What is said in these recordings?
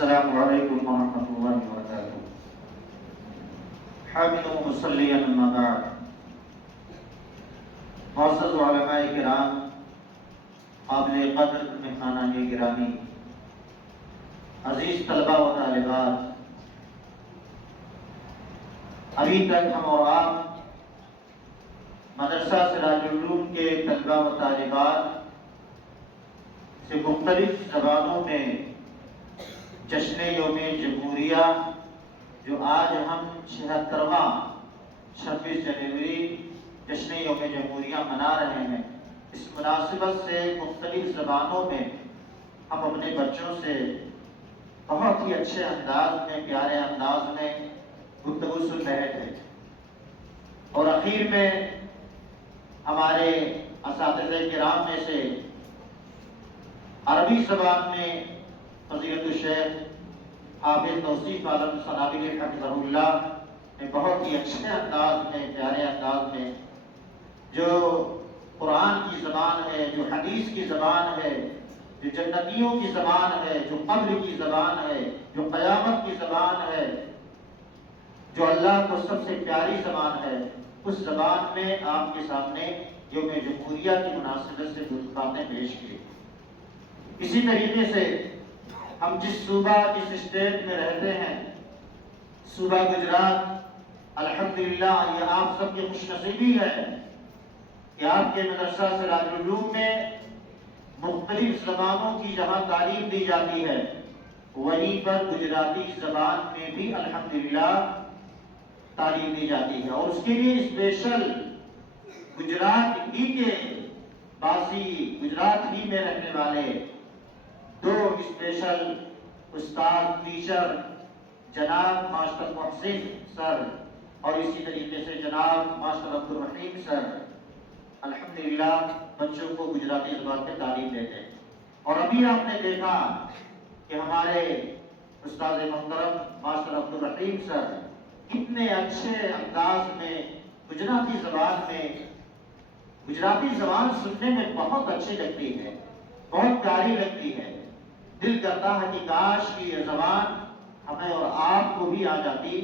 السلام علیکم ورحمۃ اللہ وبرکاتہ۔ حامد و مصلی اما بعد، معزز علماء کرام، قابل قدر مہمانان گرامی، عزیز طلبہ و طالبات، ابھی تک ہم اور آپ مدرسہ سراج العلوم کے طلبہ و طالبات سے مختلف زبانوں میں جشن یوم جمہوریہ، جو آج ہم 76واں 26 جنوری جشن یوم جمہوریہ منا رہے ہیں، اس مناسبت سے مختلف زبانوں میں ہم اپنے بچوں سے بہت ہی اچھے انداز میں، پیارے انداز میں گفتگو سن رہے تھے، اور اخیر میں ہمارے اساتذہ کرام میں سے عربی زبان میں فضیلت الشیخ حافظ توصیف عالم صنابی حفظہ اللہ نے بہت ہی اچھے انداز میں، پیارے انداز میں، جو قرآن کی زبان ہے، جو حدیث کی زبان ہے، جو جنتیوں کی زبان ہے، جو قبر کی زبان ہے، جو قیامت کی زبان ہے، جو اللہ کو سب سے پیاری زبان ہے، اس زبان میں آپ کے سامنے یوم جمہوریہ کی مناسبت سے کچھ باتیں پیش کی۔ اسی طریقے سے ہم جس صوبہ، جس اسٹیٹ میں رہتے ہیں، صوبہ گجرات، الحمدللہ یہ آپ سب کی خوش نصیبی ہے کہ آپ کے مدرسہ سراج العلوم میں مختلف زبانوں کی جہاں تعلیم دی جاتی ہے، وہیں پر گجراتی زبان میں بھی الحمدللہ تعلیم دی جاتی ہے، اور اس کے لیے اسپیشل گجرات ہی کے باسی، گجرات ہی میں رہنے والے دو اسپیشل استاد ٹیچر، جناب ماسٹر محسن سر اور اسی طریقے سے جناب ماسٹر عبد الرحیم سر، الحمدللہ بچوں کو گجراتی زبان میں تعلیم دیتے ہیں۔ اور ابھی آپ نے دیکھا کہ ہمارے استاد محترم ماسٹر عبد الرحیم سر کتنے اچھے انداز میں گجراتی زبان میں، گجراتی زبان سننے میں بہت اچھی لگتی ہے، بہت پیاری لگتی ہے، دل کرتا ہے کہ کاش کی یہ زبان ہمیں اور آپ کو بھی آ جاتی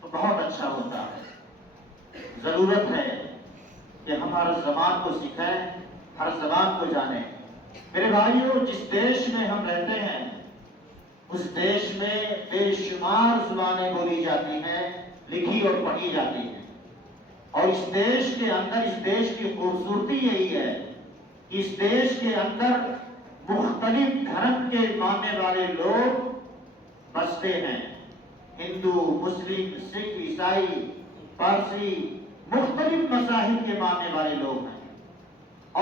تو بہت اچھا ہوتا ہے۔ ضرورت ہے کہ ہم ہر زبان کو سیکھیں، ہر زبان کو جانیں۔ میرے بھائیوں، جس دیش میں ہم رہتے ہیں اس دیش میں بے شمار زبانیں بولی جاتی ہیں، لکھی اور پڑھی جاتی ہیں، اور اس دیش کے اندر، اس دیش کی خوبصورتی یہی ہے کہ اس دیش کے اندر مختلف دھرم کے ماننے والے لوگ بستے ہیں، ہندو، مسلم، سکھ، عیسائی، پارسی، مختلف مذاہب کے ماننے والے لوگ ہیں،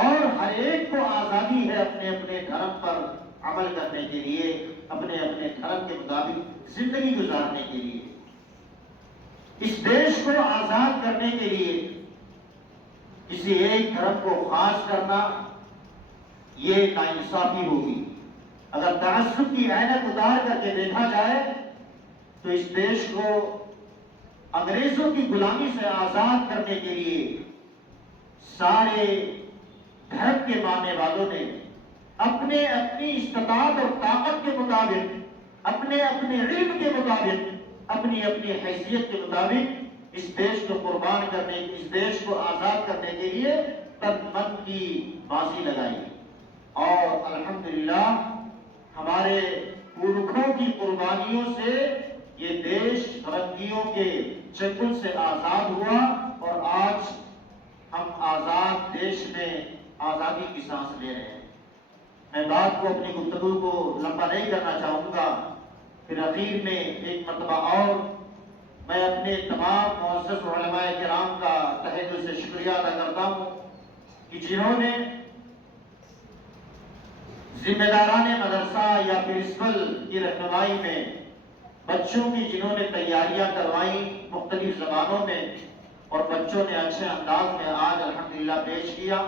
اور ہر ایک کو آزادی ہے اپنے اپنے دھرم پر عمل کرنے کے لیے، اپنے اپنے دھرم کے مطابق زندگی گزارنے کے لیے۔ اس دیش کو آزاد کرنے کے لیے کسی ایک دھرم کو خاص کرنا یہ ناانصافی ہوگی۔ اگر تعصب کی عینت اتار کر کے دیکھا جائے تو اس دیش کو انگریزوں کی غلامی سے آزاد کرنے کے لیے سارے دھرم کے ماننے والوں نے اپنے اپنی استطاعت اور طاقت کے مطابق، اپنے اپنے علم کے مطابق، اپنی اپنی حیثیت کے مطابق اس دیش کو قربان کرنے، اس دیش کو آزاد کرنے کے لیے تن من کی بازی لگائی، اور الحمدللہ ہمارے پورکھوں کی قربانیوں سے یہ دیش فرنگیوں کے چنگل سے آزاد ہوا، اور آج ہم آزاد دیش میں آزادی کی سانس لے رہے ہیں۔ میں بات کو، اپنی گفتگو کو لمبا نہیں کرنا چاہوں گا، پھر اخیر میں ایک مرتبہ اور میں اپنے تمام معزز علماء کرام کا تہہ دل سے شکریہ ادا کرتا ہوں کہ جنہوں نے ذمہ داران مدرسہ یا پرنسپل کی رہنمائی میں بچوں کی، جنہوں نے تیاریاں کروائیں مختلف زبانوں میں، اور بچوں نے اچھے انداز میں آج الحمدللہ پیش کیا،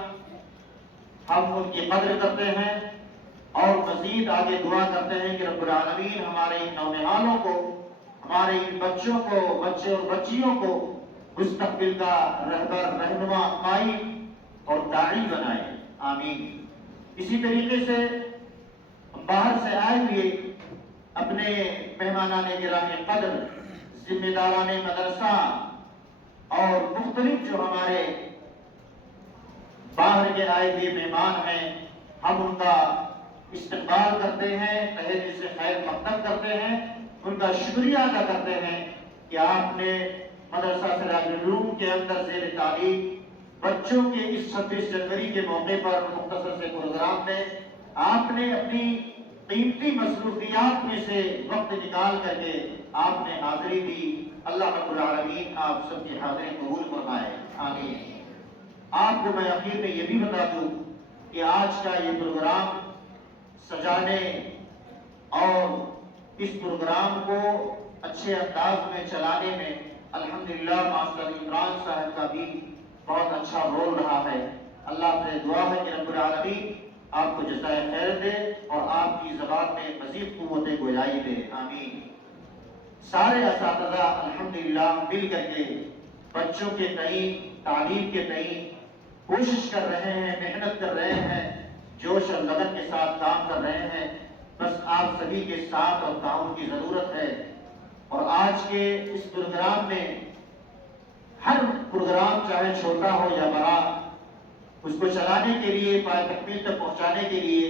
ہم ان کی قدر کرتے ہیں، اور مزید آگے دعا کرتے ہیں کہ رب العالمین ہمارے ان نونہالوں کو، ہمارے ان بچوں کو، بچے اور بچیوں کو مستقبل کا رہبر، رہنما، قائد اور داعی بنائے، آمین۔ اسی طریقے سے باہر سے آئے ہوئے اپنے مہمانان گرامی قدر، ذمہ داران مدرسہ اور مختلف جو ہمارے باہر کے آئے ہوئے مہمان ہیں، ہم ان کا استقبال کرتے ہیں، تہہ دل سے خیر مقدم کرتے ہیں، ان کا شکریہ ادا کرتے ہیں کہ آپ نے مدرسہ سراج العلوم کے اندر زیر تعلیم بچوں کے اس 26 جنوری کے موقع پر مختصر سے پروگرام میں آپ نے اپنی قیمتی مصروفیات میں سے وقت نکال کر کے آپ نے حاضری دی۔ اللہ رب العالمین آپ سب کی حاضری قبول فرمائے، آمین۔ آپ کو میں اخیر میں یہ بھی بتا دوں کہ آج کا یہ پروگرام سجانے اور اس پروگرام کو اچھے انداز میں چلانے میں الحمدللہ ماسٹر عمران صاحب کا بھی بہت اچھا رول رہا ہے۔ اللہ سے دعا ہے کہ رب العالمین آپ کو جزائے خیر دے اور آپ کی زبان میں مزید قوت گویائی دے، آمین۔ سارے اساتذہ الحمدللہ مل کر کے بچوں کے تئیں، تعلیم کے تئیں کوشش کر رہے ہیں، محنت کر رہے ہیں، جوش اور لگن کے ساتھ کام کر رہے ہیں۔ بس آپ سبھی کے ساتھ اور تعاون کی ضرورت ہے۔ اور آج کے اس پروگرام میں ہر پروگرام چاہے چھوٹا ہو یا بڑا، اس کو چلانے کے لیے، پائے تکمیل تک پہنچانے کے لیے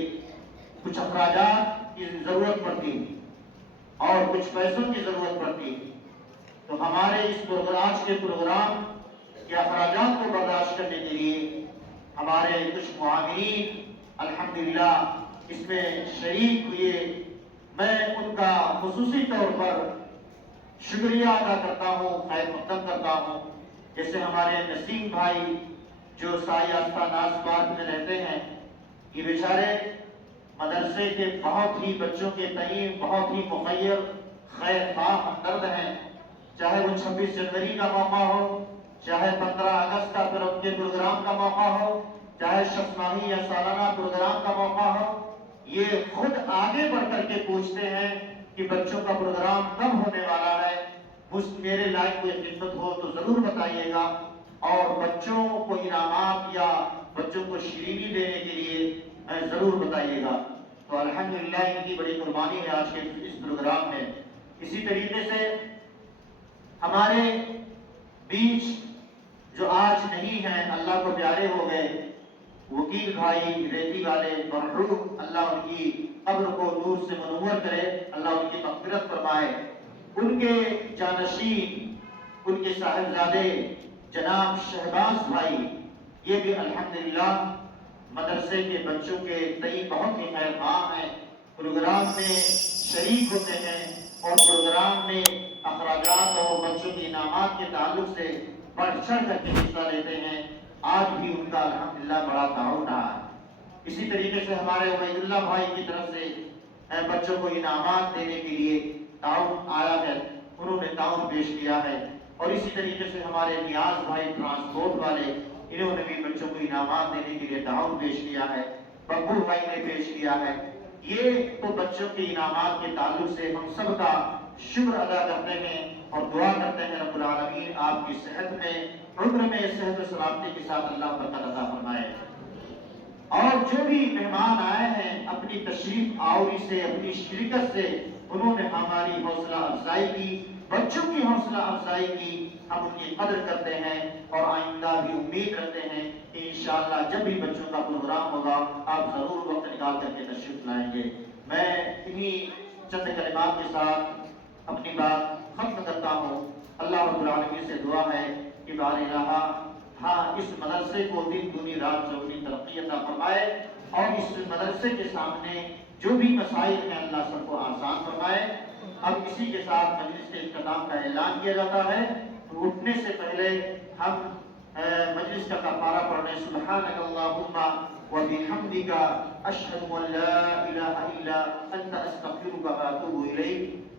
کچھ اخراجات کی ضرورت پڑتی اور کچھ پیسوں کی ضرورت پڑتی۔ تو ہمارے اس آج کے پروگرام کے اخراجات کو برداشت کرنے کے لیے ہمارے کچھ معاونین الحمدللہ اس میں شریک ہوئے۔ میں ان کا خصوصی طور پر شکریہ ادا کرتا ہوں، خیر مقدم کرتا ہوں۔ جیسے ہمارے نسیم بھائی جو سائی آستہ ناز پارک میں رہتے ہیں، یہ بیچارے مدرسے کے بہت ہی بچوں کے تئیں بہت ہی مخیر خیر خواہ ہمدرد ہیں۔ چاہے وہ 26 جنوری کا موقع ہو، چاہے 15 اگست کا کے پروگرام کا موقع ہو، چاہے شتماہی یا سالانہ پروگرام کا موقع ہو، یہ خود آگے بڑھ کر کے پوچھتے ہیں کہ بچوں کا پروگرام کب ہونے والا ہے، میرے لائق کوئی خدمت ہو تو ضرور بتائیے گا، اور بچوں کو انعامات یا بچوں کو شیرینی دینے کے لیے ضرور بتائیے گا۔ تو الحمدللہ ان کی بڑی قربانی ہے آج کے اس پروگرام میں۔ اسی طریقے سے ہمارے بیچ جو آج نہیں ہیں، اللہ کو پیارے ہو گئے، وکیل بھائی ریتی والے مرحوم، اللہ ان کی قبر کو نور سے منور کرے، اللہ ان کی مغفرت فرمائے۔ ان کے جانشین، ان کے صاحبزادے جناب شہباز بھائی، یہ بھی الحمدللہ مدرسے کے بچوں کے تئیں بہت ہی خیر خواہ ہیں، پروگرام میں شریک ہوتے ہیں اور پروگرام میں اخراجات اور بچوں کے انعامات کے تعلق سے بڑھ چڑھ کر کے حصہ لیتے ہیں۔ آج بھی ان کا الحمدللہ بڑا تعاون رہا ہے۔ اسی طریقے سے ہمارے عبید اللہ بھائی کی طرف سے بچوں کو انعامات دینے کے لیے تعاون آیا ہے، انہوں نے تعاون پیش کیا ہے۔ اور اسی طریقے سے ہمارے نیاز بھائی ٹرانسپورٹ والے، انہوں نے بھی بچوں کو انعامات دینے کے لیے تعاون پیش کیا ہے، ببو بھائی نے پیش کیا ہے۔ یہ تو بچوں کے انعامات کے تعلق سے ہم سب کا شکر ادا کرتے ہیں اور دعا کرتے ہیں رب العالمین آپ کی صحت میں، عمر میں صحت و سلامتی کے ساتھ اللہ برکت عطا فرمائے۔ اور جو بھی مہمان آئے ہیں اپنی تشریف آوری سے، اپنی شرکت سے انہوں نے ہماری حوصلہ افزائی کی، بچوں کی حوصلہ افزائی کی، ہم ان کی قدر کرتے ہیں اور آئندہ بھی امید رکھتے ہیں کہ انشاءاللہ جب بھی بچوں کا پروگرام ہوگا آپ ضرور وقت نکال کر کے تشریف لائیں گے۔ میں انہی چند کلمات کے ساتھ اپنی بات ختم کرتا ہوں۔ اللہ رب العالمین سے دعا ہے کہ بار الہ اس مدرسے کو دن دنی رات چوگنی ترقی عطا فرمائے، اور اس مدرسے کے سامنے جو بھی مسائل ہیں اللہ سب کو آسان فرمائے۔ اب اسی کے ساتھ مجلس کے اختتام کا اعلان کیا جاتا ہے۔ اٹھنے سے پہلے ہم مجلس کا کفارہ پڑھنے سبحانک اللہم و بحمدک اشہد ان لا الہ الا انت استغفرک و اتوب الیک۔